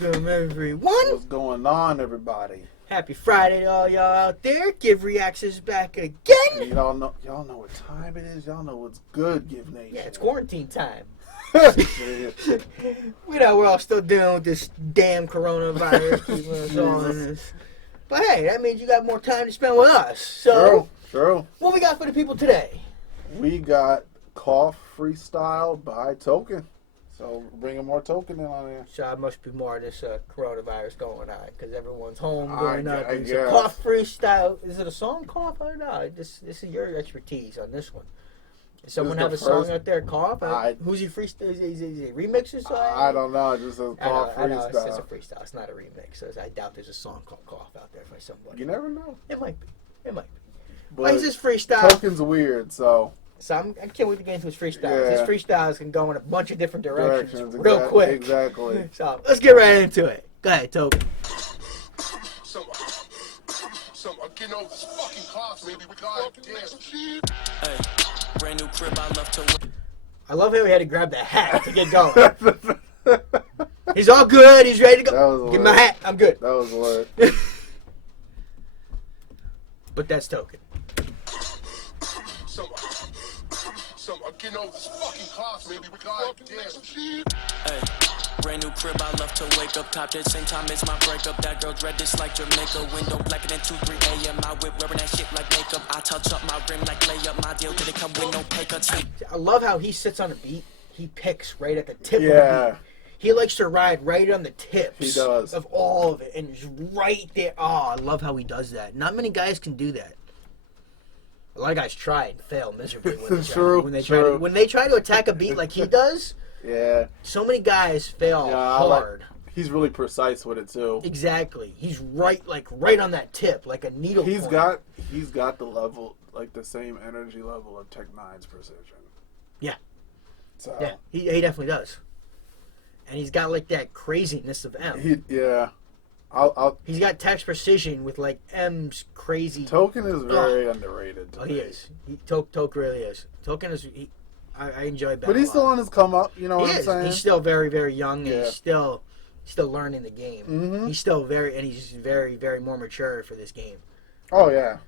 Welcome, everyone. What's going on, everybody? Happy Friday to all y'all out there. Give Reacts is back again. Y'all know what time it is. Y'all know what's good, Giv Nation. Yeah, it's quarantine time. We know we're all still dealing with this damn coronavirus keeping us all in this. But hey, that means you got more time to spend with us. So, True. What we got for the people today? We got Cough Freestyle by Token. So bringing more Token in on here. So, there must be more of this coronavirus going on because everyone's home going I up. It's guess. a Cough Freestyle. Is it a song, Cough? I don't know. This is your expertise on this one. Does someone have a song out there, Cough? Who's he freestyle? Is he remix or something? I don't know. It just says Cough Freestyle. I know, it's a freestyle. It's not a remix. So I doubt there's a song called Cough out there for somebody. You never know. It might be. But it's just freestyle. Token's weird, so. So I can't wait to get into his freestyle. Yeah. His freestyles can go in a bunch of different directions real quick. Exactly. So let's get right into it. Go ahead, Token. So I'm getting over this fucking cough, maybe we got it. Hey, brand new crib, I love to. I love how he had to grab the hat to get going. He's all good. He's ready to go. Give me my hat. I'm good. That was a word. But that's Token. So I'm getting over this fucking cough, maybe we got it. Hey, brand new crib, I love to wake up. Top at the same time as my breakup. That girl dread this like Jamaica. Window blacker than 2, 3 a.m. I whip wearing that shit like makeup. I touch up my rim like layup. My deal didn't come with no pay cuts. I love how he sits on a beat. He picks right at the tip of the beat. He likes to ride right on the tips. He does. Of all of it. And just right there. Oh, I love how he does that. Not many guys can do that. A lot of guys try and fail miserably when they try to attack a beat like he does. Yeah. So many guys fail hard. He's really precise with it too. Exactly. He's right on that tip, like a needle He's point. got the level, like the same energy level of Tech Nine's precision. Yeah. So yeah, he definitely does. And he's got like that craziness of M. He's got Tech's precision with like M's crazy. Token is very underrated. Oh, he is. Token really is. Token is. I enjoyed that. But he's still on his come up. You know what I'm saying? He's still very, very young. And he's still learning the game. Mm-hmm. He's still he's very, very more mature for this game. Oh yeah.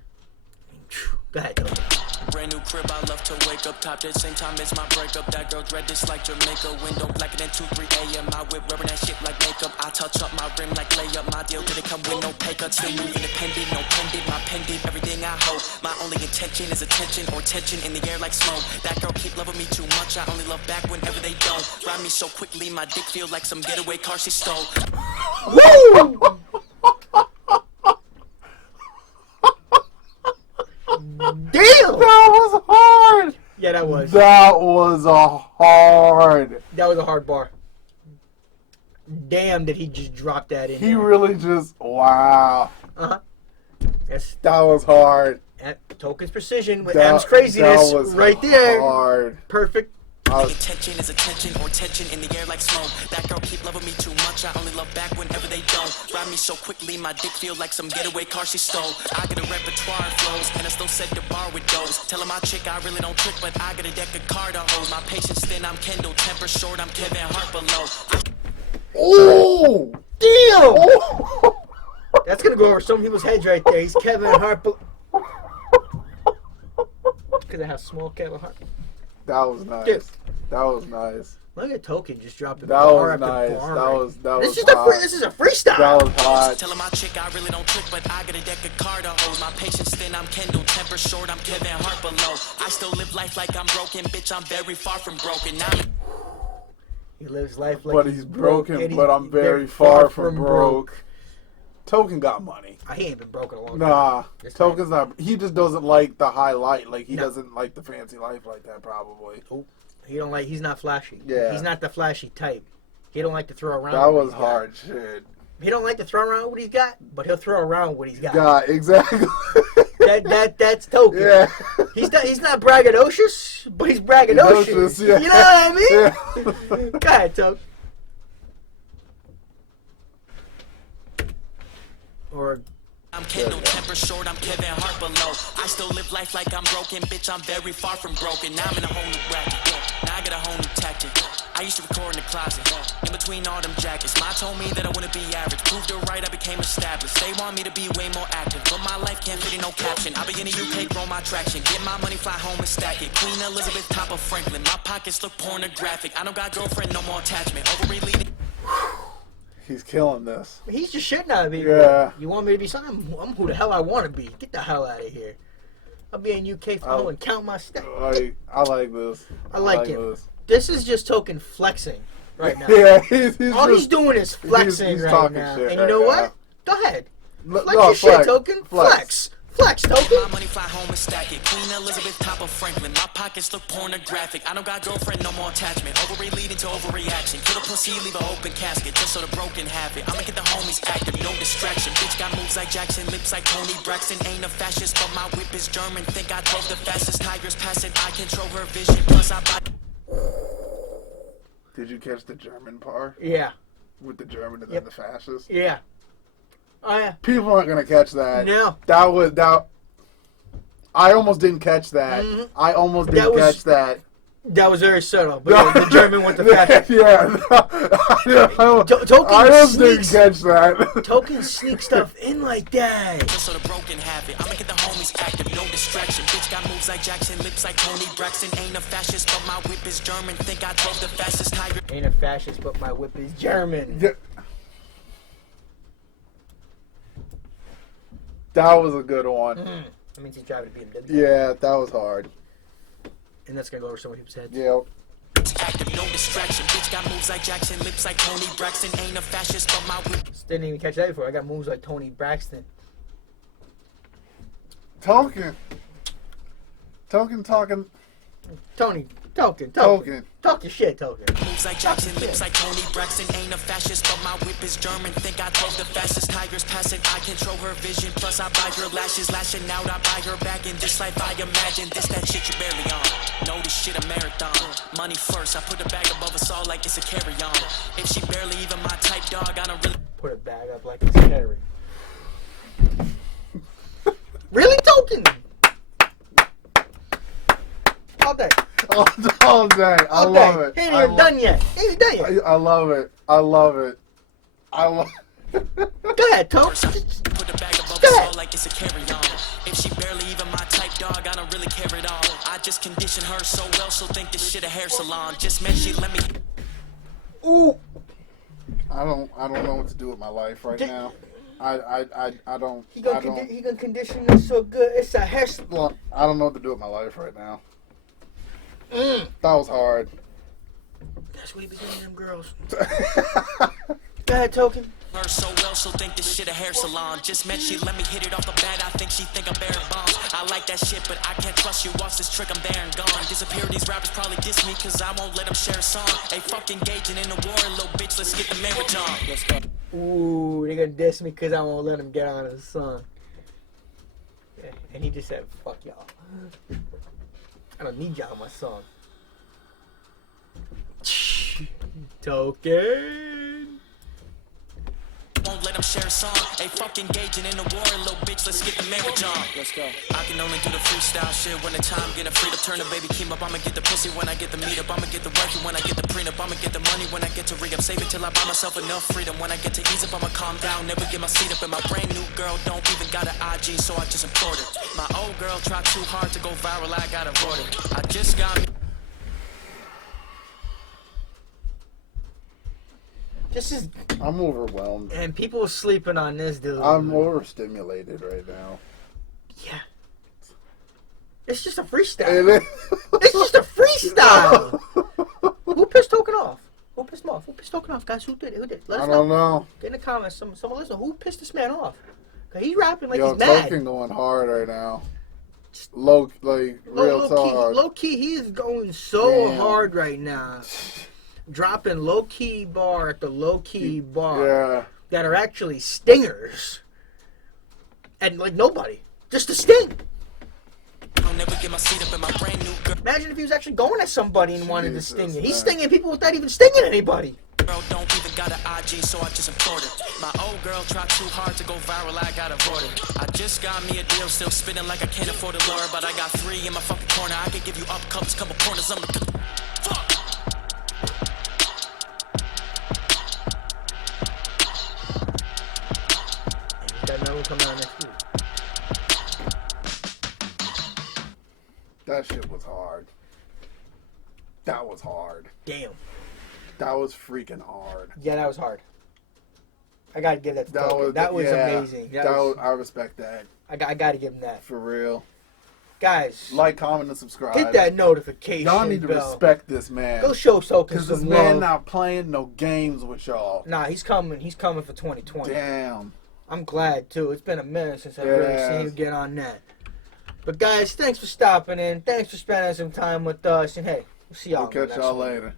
Go ahead, Token. Brand new crib, I love to wake up. Top at the same time as my breakup. That girl dread this like Jamaica. Window blacker than 2, 3 a.m. I whip wearing that shit like makeup. I touch up my rim like layup. My deal didn't come with no pay cuts. Still moving independent, no pendant. My pendant, everything I hold. My only intention is attention or tension in the air like smoke. That girl keep loving me too much. I only love back whenever they don't. Ride me so quickly, my dick feel like some getaway car she stole. Woo! Damn! That was hard! Yeah, that was. That was a hard bar. Damn, did he just drop that in? He really just, wow. Uh-huh. Yes. That was hard. Token's precision with M's craziness that was right there. Hard. Perfect. Attention is attention or tension in the air like smoke. That girl keep loving me too much. I only love back whenever they don't. Ride me so quickly, my dick feel like some getaway car she stole. I get a repertoire of flows, and I still set the bar with those. Telling my chick I really don't trick, but I got a deck of card hoes. My patience thin, I'm Kendall. Temper short, I'm Kevin Hart below. Oh! Damn! Oh. That's gonna go over some people's heads right there. He's Kevin Hart. Because I have small Kevin Hart. That was nice. Dude. That was nice. Look at Token just dropping that bar was after nice. bar. That was This is a freestyle. That was hot. Telling my chick I really don't trick, but I got a deck of card hoes. My patience thin, I'm Kendall. Temper short, I'm Kevin Hart below. I still live life like I'm broken, bitch. I'm very far from broken. He lives life like but he's broken, but I'm very far from broke. Token got money. He ain't been broken a long time. Nah, Token's not. He just doesn't like the highlight. Like he doesn't like the fancy life like that. Probably. Oh, he don't like. He's not flashy. Yeah. He's not the flashy type. He don't like to throw around. That was hard shit. He don't like to throw around what he's got, but he'll throw around what he's got. Yeah, exactly. That's Token. Yeah. He's not braggadocious, but he's braggadocious. Yeah. You know what I mean? Yeah. Go ahead, Token. Or I'm Kendall, temper short, I'm Kevin Hart below. I still live life like I'm broken, bitch, I'm very far from broken. Now I'm in a whole new bracket, yeah. Now I got a whole new tactic. I used to record in the closet, in between all them jackets. Ma told me that I wouldn't be average. Proved her right, I became established. They want me to be way more active, but my life can't fit in no caption. I be in the UK, grow my traction. Get my money, fly home and stack it. Queen Elizabeth, top of Franklin. My pockets look pornographic. I don't got girlfriend, no more attachment. Overly. He's killing this. He's just shitting out of me. Yeah. You want me to be something? I'm who the hell I want to be. Get the hell out of here. I'll be in UK for and count my steps. I like this. I like it. This is just token flexing right now. Yeah, all he's doing is flexing he's right now. And you know what? Go ahead. Flex no, your shit, token. Flex. Flex, token. My money, fly home and stack it. Queen Elizabeth, top of Franklin. My pockets look pornographic. I don't got girlfriend, no more attachment. Ovary leading to overreaction. Kill a pussy, leave an open casket. Just so the broken have it. I'ma get the homies active, no distraction. Bitch got moves like Jackson, lips like Tony Braxton. Ain't a fascist, but my whip is German. Think I drove the fastest. Tigers pass it. I control her vision. Plus I buy. Did you catch the German part? Yeah. With the German and then the fascist? Yeah. Oh yeah. People aren't gonna catch that. No. That. I almost didn't catch that. Mm-hmm. I almost didn't catch that. That was very subtle, but the German went the fascist. Yeah. I almost didn't catch that. Token sneak stuff in like that. Just so the broken have it. I'ma get the homies active, no distraction. Bitch got moves like Jackson, lips like Tony Braxton. Ain't a fascist, but my whip is German. Think I drove the fastest. Tiger. Ain't a fascist, but my whip is German. Yeah. That was a good one. That means he's driving a BMW. Yeah, that was hard. And that's gonna go over so many people's heads. Yep. Active, no distraction. Bitch got moves like Jackson, lips like Tony Braxton. Ain't a fascist, but my whip. Didn't even catch that before. I got moves like Tony Braxton. Token talking. Token. Talk your shit, Token. Moves like Jackson, lips like Tony Braxton. Ain't a fascist, but my whip is German. Think I drove the fastest. Tigers pass it. I control her vision. Plus I buy her lashes, lashing out. I buy her back in this life. I imagine this that shit you barely on. Know this shit a marathon. Money first. I put a bag above us all like it's a carry-on. If she barely even my type, dog, I don't really put a bag up like it's a carry. Really, Token? All day. All day. I love it. He ain't even done yet. I love it. Go ahead, Token. put a bag above us all like it's a carry-on. If she barely even my type, dog, I don't really care at all. I just condition her so well, she'll think this shit a hair salon. Just meant she let me. Ooh. I don't know what to do with my life right now. I don't. He gonna condition her so good. It's a hair salon. I don't know what to do with my life right now. That was hard. That's what he be getting them girls. Go ahead, Token. Her so well, she'll think this shit a hair salon. Just meant she let me hit it off the bat. I think she think I'm bearing bombs. I like that shit, but I can't trust you. Watch this trick, I'm there and gone. Disappear, these rappers probably diss me, cause I won't let them share a song. They fuck engaging in the war, little bitch, let's get the marriage on. Let's go. Ooh, they gonna diss me cause I won't let them get on the song. Yeah, and he just said, fuck y'all. I don't need y'all on my song. Token. Won't let them share a song. They fuck engaging in the war, little bitch, let's get the marriage on. Let's go. I can only do the freestyle shit when the time getting free to turn the baby keep up. I'ma get the pussy when I get the meet up. I'ma get the working when I get the prenup. I'ma get the money when I get to re-up. Save it till I buy myself enough freedom. When I get to ease up, I'ma calm down. Never get my seat up. And my brand new girl don't even got an IG, so I just import it. My old girl tried too hard to go viral, I got avoided. I just got me. This is. I'm overwhelmed. And people are sleeping on this dude. I'm overstimulated right now. Yeah. It's just a freestyle. It's just a freestyle. Who pissed Token off? Who pissed him off? Who pissed Token off, guys? Who did it? Let us know. I don't know. Get in the comments. Someone listen. Who pissed this man off? Cause he's rapping like Yo, he's mad. Token going hard right now. Real hard. Low key, he is going so Damn. hard right now. Dropping low key bar at the low key bar that are actually stingers. And like nobody. Just a sting. I'll never get my seat up in my brand new girl. Imagine if he was actually going at somebody and wanted to sting you. He's stinging people without even stinging anybody. Girl don't even got an IG, so I just implored it. My old girl tried too hard to go viral, I got avoided. I just got me a deal, still spinning like I can't afford a lure, but I got 3 in my fucking corner. I can give you up couple corners, I'm the fuck. That shit was hard. That was hard. Damn. That was freaking hard. Yeah, that was hard. I gotta give that to Token. That was amazing. I respect that. I gotta give him that. For real. Guys, like, comment, and subscribe. Hit that notification Y'all need to bell. respect this man. Go show Token some Because this love. man not playing no games with y'all. Nah, he's coming. He's coming for 2020. Damn. I'm glad too. It's been a minute since I've really seen you get on that. But guys, thanks for stopping in. Thanks for spending some time with us. And hey, we'll see y'all. We'll catch y'all later.